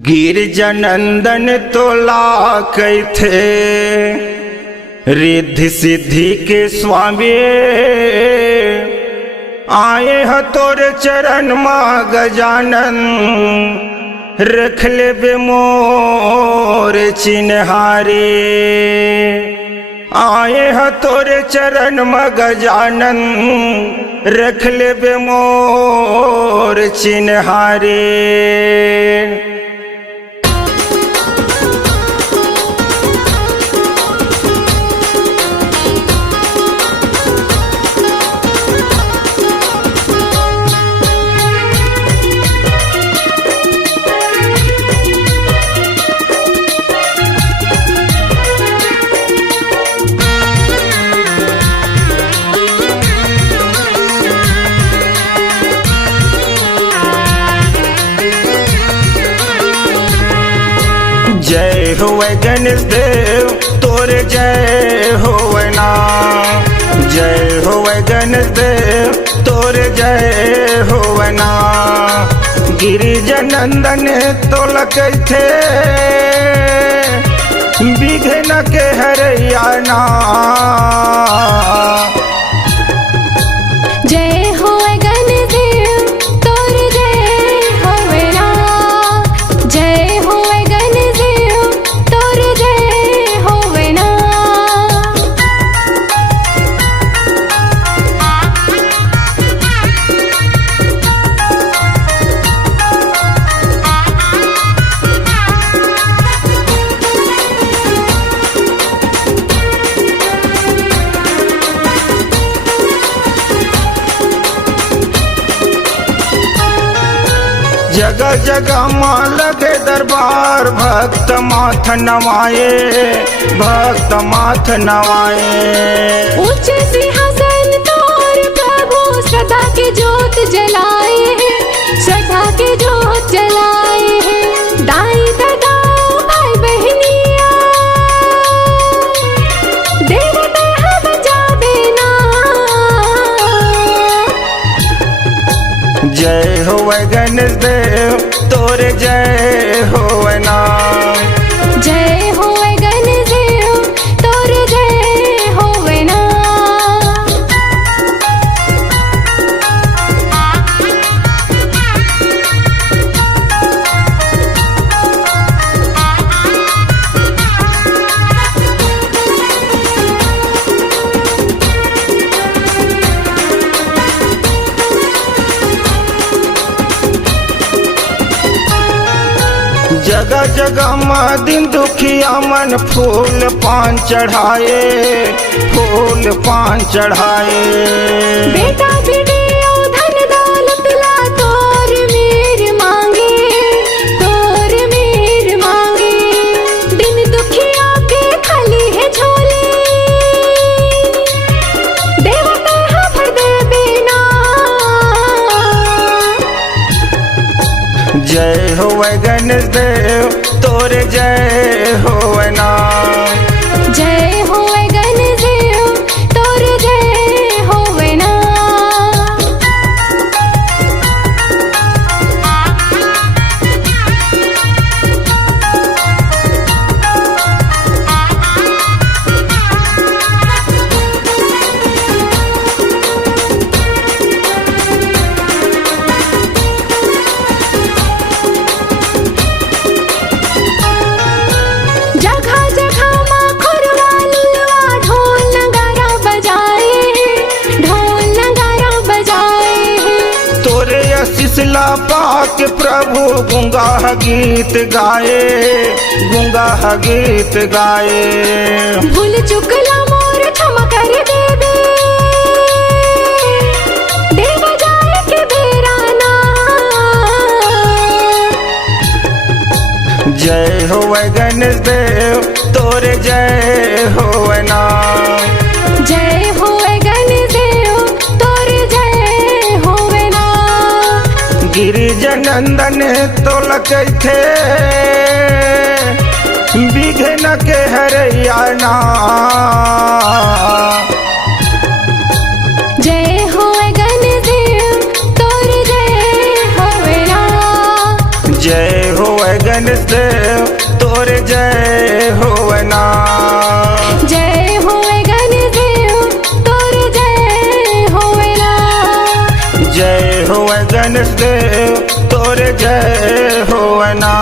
गिरजानंदन तोला कैथे रिद्धि सिद्धि के स्वामी आए ह तोरे चरण माँ गजानन रख ले बे मोर चिन्हारे। आए ह तोरे चरण माँ गजानन रख ले बे मोर चिन्हारे। जय होवे गणेश देव तोरे जय होवे ना। जय होवे गणेश देव तोरे जय होवे ना। गिरिजानंदन तोला कैथे विघ्न के हरैया। जय होवे गणेश देव तोरे जय होवे ना। जय होवे गणेश देव तोरे जय होवे ना। जगह जगह माँ लगे दरबार भक्त माथ नवाए। भक्त माथ नवाए। ऊंचे सिंहासन तोर प्रभु श्रद्धा की जोत जलाए हैं। श्रद्धा की जोत जलाए हैं। दाई दादाओ भाई बहनिया देवता है बचा देना। जय होवे गणेश देव तोरे जय होवे ना। जय होवे गणेश देव तोरे जय होवे ना। जगह जगह माँ दिन दुखिया मन फूल पान चढ़ाए। फूल पान चढ़ाए। बेटा बेटियों धन दौलत ला तोर मेर मांगे। तोर मेर मांगे। दिन दुखिया के खाली है झोली। देवता है भर दे बिना। जय होवे गणेश देव तोरे जय होवे ना। जय होवे गणेश देव तोरे जय होवे ना। जगह जगह माँ खुरवा लुलवा ढोल नगारा बजाए। ढोल नगारा बजाए। तोरे आशीष ला पाक प्रभु गुंगा गीत गाए। गुंगा गीत गाए। भूल चुकला मोर क्षमा कर दे दे। देव जाए के बेराना। जय होवे गणेश देव तोरे जय होवे ना। जय होवे गणेश देव तोरे जय होवे ना। गिरिजानंदन तोला कैथे विघ्न के हरैया। जय होवे गणेश देव तोरे जय होवे ना। जय होवे गणेश देव तोरे जय होवना। जय होवे गणेश देव तोरे जय होवेला। जय होवे गणेश देव तोरे जय होवना।